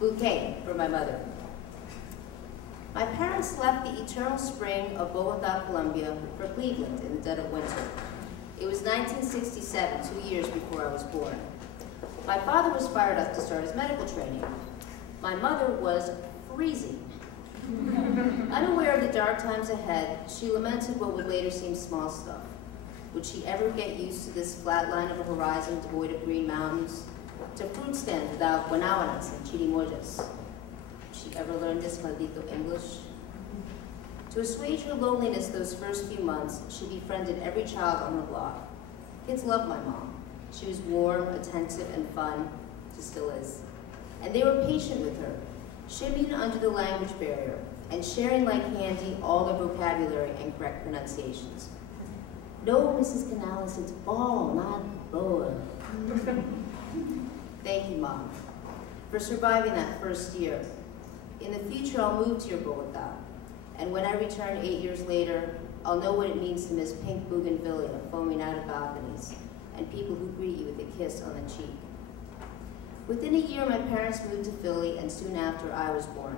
Bouquet for my mother. My parents left the eternal spring of Bogota, Colombia for Cleveland in the dead of winter. It was 1967, 2 years before I was born. My father was fired up to start his medical training. My mother was freezing. Unaware of the dark times ahead, she lamented what would later seem small stuff. Would she ever get used to this flat line of a horizon devoid of green mountains, to fruit stands without guanabanas and chirimoyas? Would she ever learn this maldito English? To assuage her loneliness those first few months, she befriended every child on her block. Kids loved my mom. She was warm, attentive, and fun. She still is. And they were patient with her, shimmying under the language barrier and sharing like candy all the vocabulary and correct pronunciations. No, Mrs. Canales, it's ball, not boa. Thank you, Mom, for surviving that first year. In the future, I'll move to your Bogota, and when I return 8 years later, I'll know what it means to miss pink bougainvillea foaming out of balconies and people who greet you with a kiss on the cheek. Within a year, my parents moved to Philly, and soon after, I was born.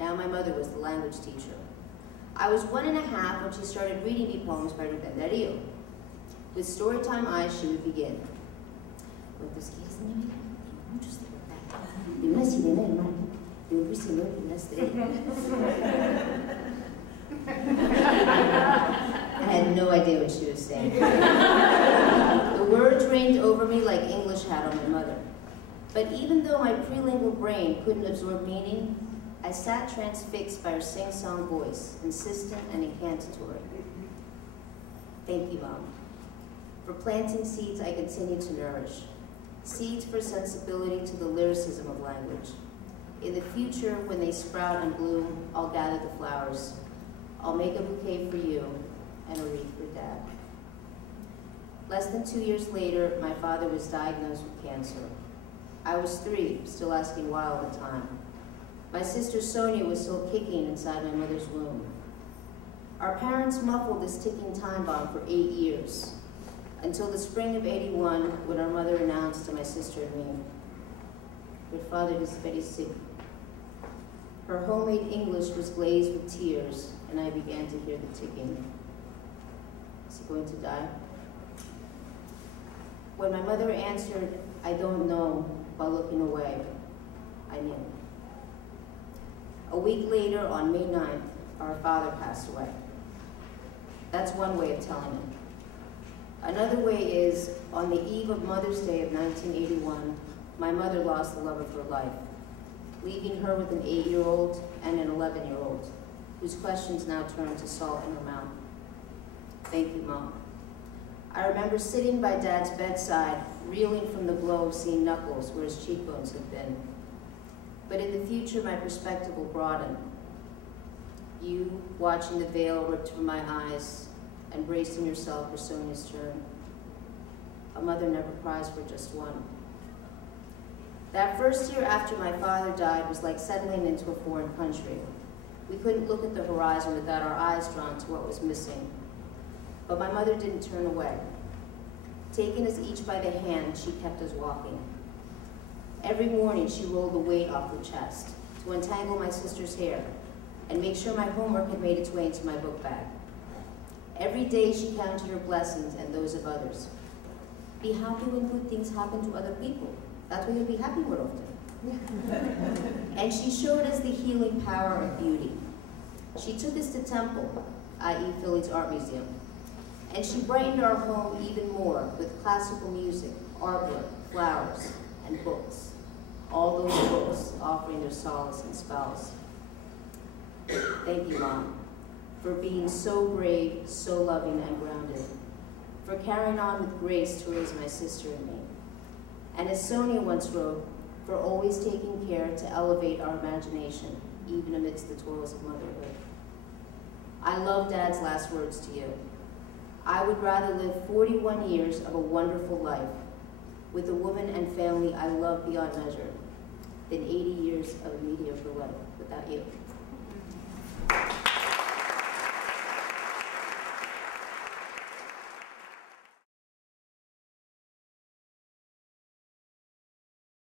Now my mother was the language teacher. I was 1.5 when she started reading me poems by Rubén Darío. With storytime eyes, she would begin. I had no idea what she was saying. The words rained over me like English had on my mother. But even though my prelingual brain couldn't absorb meaning, I sat transfixed by her sing-song voice, insistent and incantatory. Thank you, Mom, for planting seeds I continue to nourish, seeds for sensibility to the lyricism of language. In the future, when they sprout and bloom, I'll gather the flowers. I'll make a bouquet for you and a wreath for Dad. Less than 2 years later, my father was diagnosed with cancer. I was 3, still asking why all the time. My sister Sonia was still kicking inside my mother's womb. Our parents muffled this ticking time bomb for 8 years, until the spring of '81, when our mother announced to my sister and me, "Your father is very sick." Her homemade English was glazed with tears, and I began to hear the ticking. Is he going to die? When my mother answered, "I don't know," while looking away, I knew. A week later, on May 9th, our father passed away. That's one way of telling it. Another way is, on the eve of Mother's Day of 1981, my mother lost the love of her life, leaving her with an 8-year-old and an 11-year-old, whose questions now turn to salt in her mouth. Thank you, Mom. I remember sitting by Dad's bedside, reeling from the glow of seeing knuckles where his cheekbones had been. But in the future, my perspective will broaden. You, watching the veil ripped from my eyes and bracing yourself for Sonia's turn. A mother never cries for just one. That first year after my father died was like settling into a foreign country. We couldn't look at the horizon without our eyes drawn to what was missing. But my mother didn't turn away. Taking us each by the hand, she kept us walking. Every morning, she rolled the weight off her chest to untangle my sister's hair and make sure my homework had made its way into my book bag. Every day, she counted her blessings and those of others. Be happy when good things happen to other people. That's why you'll be happy more often. And she showed us the healing power of beauty. She took us to Temple, i.e. Philly's art museum, and she brightened our home even more with classical music, artwork, flowers, and books. All those books offering their solace and spells. Thank you, Mom, for being so brave, so loving and grounded, for carrying on with grace to raise my sister and me. And as Sonia once wrote, for always taking care to elevate our imagination, even amidst the toils of motherhood. I love Dad's last words to you. I would rather live 41 years of a wonderful life with a woman and family I love beyond measure than 80 years of a mediocre life without you.